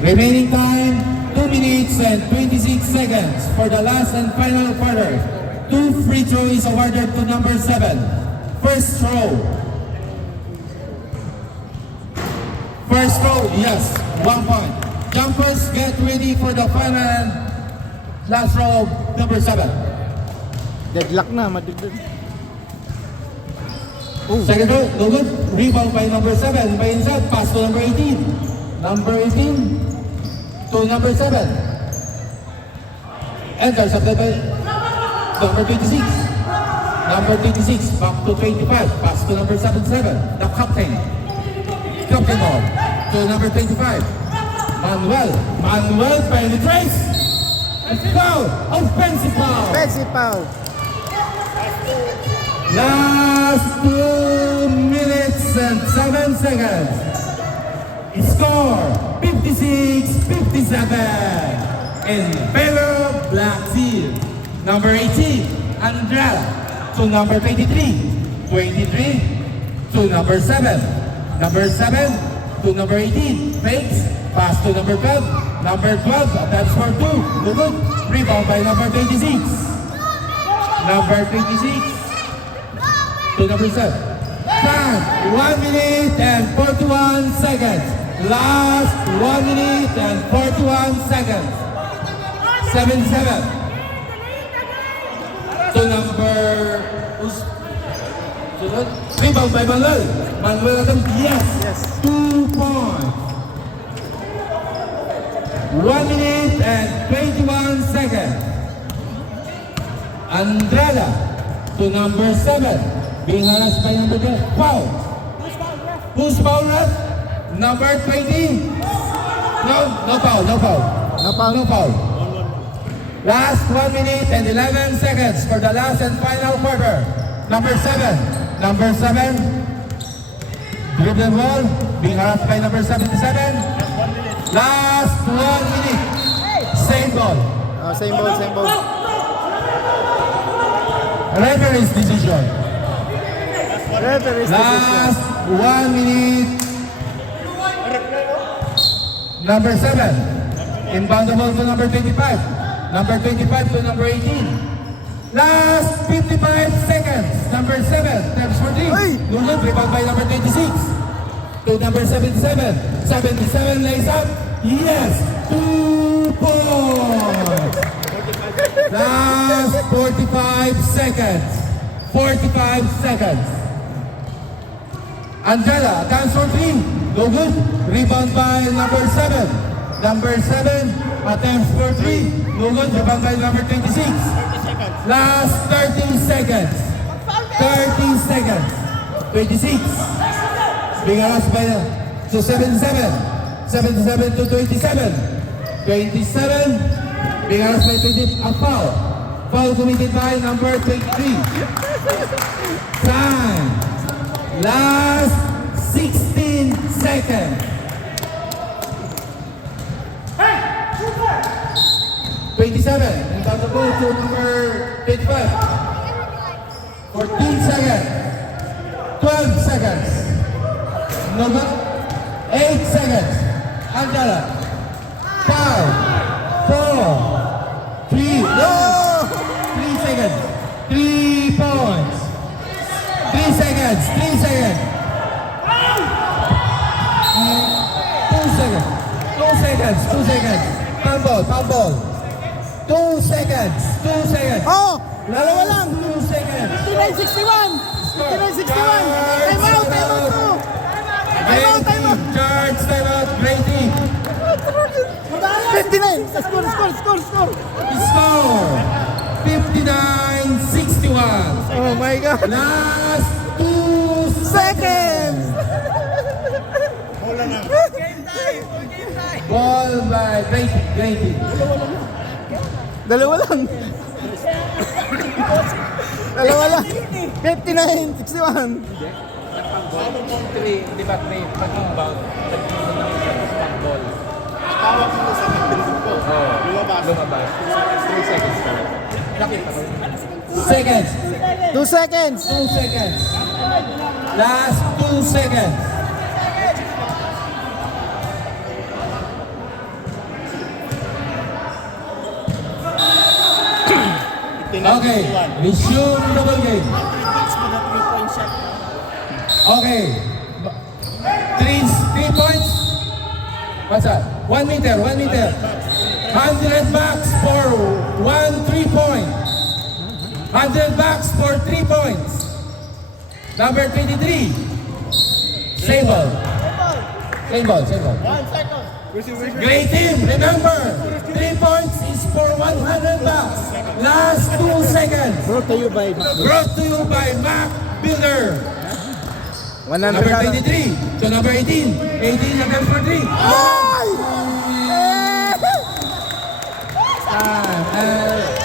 Remaining time, 2 minutes and 26 seconds for the last and final quarter. 2 free throws awarded to number 7. First throw. First throw, yes, 1 point. Jumpers, get ready for the final and last throw of number 7. Deadlock na, madugdug. Second throw, no good. Rebound by number 7. By inside, pass to number 18. Number 18 to number 7. Intercepted by number 26. Number 26, back to 25. Pass to number 77. The captain. Captain ball to number 25. Manuel penetrates. Foul. Offensive foul. Offensive foul. Last 2 minutes and 7 seconds. Score 56-57 in favor of Black Seal. Number 18, Andrea to number 23. 23 to number 7. Number 7 to number 18. Fakes. Pass to number 12. Number 12 attempts for 2. No good. Rebound by number 26. Number 26 to number 7. Time, 1 minute and 41 seconds. Last 1 minute and 41 seconds. 77. To number... Rebound by Manuel. Manuel attempt, yes. 2 points. 1 minute and 21 seconds. Andrada to number 7. Being harassed by number 10. Foul. Who's foul, ref? Number 20. No foul. No foul. Last 1 minute and 11 seconds for the last and final quarter. Number 7. Number 7. Dribble ball. Being harassed by number 77. Last 1 minute. Same ball. Same ball. Referee's decision. Last 1 minute. Number 7. Inbound the ball to number 25. Number 25 to number 18. Last 55 seconds. Number 7. Times 14. Lulog. Rebound by number 26. To number 77. 77 lays up. Yes. 2 points. Last 45 seconds. 45 seconds. Angela, attempts for 3. No good. Rebound by number 7. Number 7, attempts for 3. No good. Rebound by number 26. Last 30 seconds. 30 seconds. 26. Being harassed by to 77. 77 to 27. 27. Being harassed by 20. A foul. Foul committed by number 23. Time. Last 16 seconds. 27. And down the ball to number 25. 14 seconds. 12 seconds. Number 8 seconds. Angela. 5, 4, 3. No! 3 seconds. 3 points. 3 seconds. 3 seconds. 2 seconds. 2 seconds. 2 seconds. Fumble. 2 seconds. 2 seconds. Oh! Dalawa lang. 2 seconds. 59-61. 59-61. Time out bro. Time out. Charge, time out. Grady. 59. Score. Score. 59-61. Oh my God. Last 2 Seconds. Ball by Grady. Dalawa lang. 59-61. Di ba may pag-inbound, nag-inbound ng ball. Tawag mo sa pagbilisip ko. Lumabas. 3 seconds pa lang. Nakita ko. Seconds. 2 seconds. 2 seconds. Last 2 seconds. Okay, resume double game. Okay. 3 points. What's that? 1 meter, 1 meter. 100 bucks for 1 3-point. 100 bucks for 3 points. Number 23. Same ball. Same ball, same ball. 1 second. Great team, remember, 3 points is for 100 bucks. Last 2 seconds. Brought to you by Brought to you by Mac Builder. 100 Number na lang. 23 to number 18. 18 again for 3. Ay! Ah,